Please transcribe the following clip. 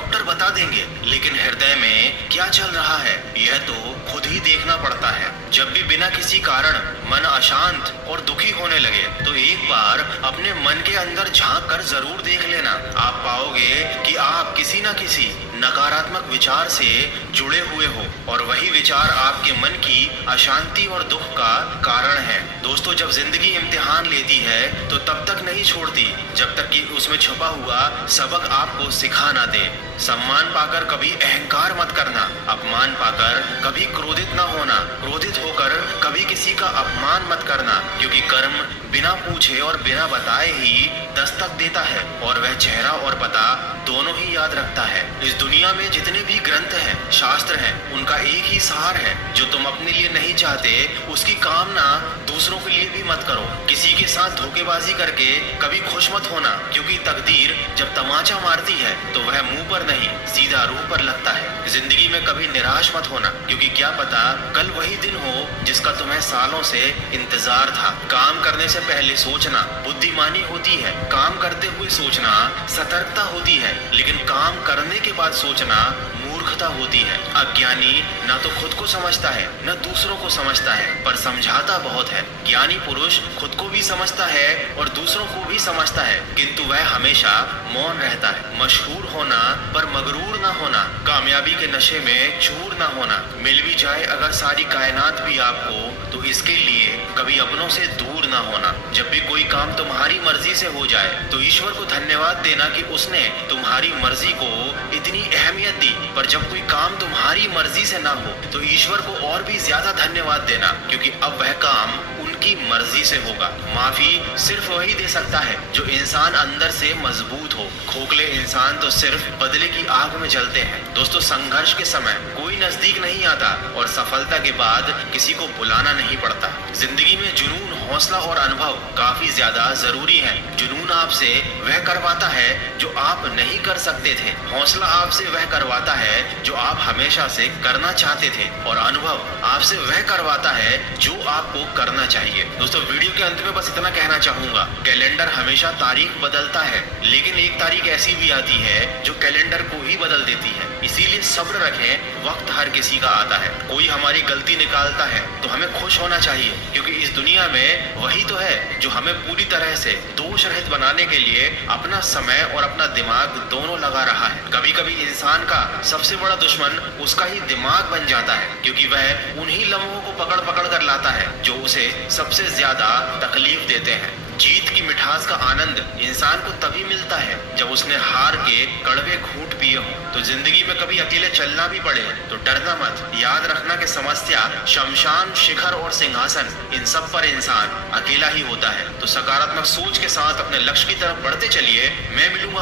Doctor बता देंगे, लेकिन हृदय में क्या चल रहा है यह तो खुद ही देखना पड़ता है। जब भी बिना किसी कारण मन अशांत और दुखी होने लगे तो एक बार अपने मन के अंदर झांक कर जरूर देख लेना। आप पाओगे कि आप किसी न किसी नकारात्मक विचार से जुड़े हुए हो और वही विचार आपके मन की अशांति और दुख का कारण है। दोस्तों, जब जिंदगी इम्तिहान लेती है तो तब तक नहीं छोड़ती जब तक कि उसमें छुपा हुआ सबक आपको सिखा ना दे। सम्मान पाकर कभी अहंकार मत करना, अपमान पाकर कभी क्रोधित ना होना, क्रोधित होकर कभी किसी का अपमान मत करना, क्योंकि कर्म बिना पूछे और बिना बताए ही दस्तक देता है और वह चेहरा और पता दोनों ही याद रखता है। इस दुनिया में जितने भी ग्रंथ हैं, शास्त्र हैं, उनका एक ही सार है, जो तुम अपने लिए नहीं चाहते उसकी कामना दूसरों के लिए भी मत करो। किसी के साथ धोखेबाजी करके कभी खुश मत होना, क्योंकि तकदीर जब तमाचा मारती है तो वह मुंह पर नहीं सीधा रूह पर लगता है। जिंदगी में कभी निराश मत होना, क्योंकि क्या पता कल वही दिन हो जिसका तुम्हें सालों से इंतजार था। काम करने से पहले सोचना बुद्धिमानी होती है, काम करते हुए सोचना सतर्कता होती है, लेकिन काम करने के बाद सोचना मूर्खता होती है। अज्ञानी न तो खुद को समझता है न दूसरों को समझता है, पर समझाता बहुत है। ज्ञानी पुरुष खुद को भी समझता है और दूसरों को भी समझता है, किंतु वह हमेशा मौन रहता है। मशहूर होना पर मगरूर न होना, कामयाबी के नशे में चूर न होना। मिल भी जाए अगर सारी कायनात भी आपको तो इसके लिए कभी अपनों से दूर न होना। जब भी कोई काम तुम्हारी मर्जी से हो जाए तो ईश्वर को धन्यवाद देना कि उसने तुम्हारी मर्जी को इतनी अहमियत दी, पर जब कोई काम तुम्हारी मर्जी से ना हो तो ईश्वर को और भी ज्यादा धन्यवाद देना, क्योंकि अब वह काम उनकी मर्जी से होगा। माफी सिर्फ वही दे सकता है जो इंसान अंदर से मजबूत हो। खोखले इंसान तो सिर्फ बदले की आग में जलते हैं। दोस्तों, संघर्ष के समय कोई नजदीक नहीं आता और सफलता के बाद किसी को बुलाना नहीं पड़ता। जिंदगी में जुनून, हौसला और अनुभव काफी ज्यादा जरूरी है। जुनून आपसे वह करवाता है जो आप नहीं कर सकते थे, हौसला आपसे वह करवाता है जो आप हमेशा से करना चाहते थे, और अनुभव आपसे वह करवाता है जो आपको करना चाहिए। दोस्तों, वीडियो के अंत में बस इतना कहना चाहूंगा, कैलेंडर हमेशा तारीख बदलता है, लेकिन एक तारीख ऐसी भी आती है जो कैलेंडर को ही बदल देती है। इसीलिए सब्र रखें, वक्त हर किसी का आता है। कोई हमारी गलती निकालता है तो हमें खुश होना चाहिए, क्योंकि इस दुनिया में वही तो है जो हमें पूरी तरह से दोष रहित बनाने के लिए अपना समय और अपना दिमाग दोनों लगा रहा है। कभी कभी इंसान का सबसे बड़ा दुश्मन उसका ही दिमाग बन जाता है, क्योंकि वह उन्हीं लम्हों को पकड़ पकड़ कर लाता है जो उसे सबसे ज्यादा तकलीफ देते हैं। जीत की मिठास का आनंद इंसान को तभी मिलता है जब उसने हार के कड़वे घूंट पिए हो। तो जिंदगी में कभी अकेले चलना भी पड़े तो डरना मत। याद रखना कि समस्या, शमशान, शिखर और सिंहासन, इन सब पर इंसान अकेला ही होता है। तो सकारात्मक सोच के साथ अपने लक्ष्य की तरफ बढ़ते चलिए। मैं मिलूंगा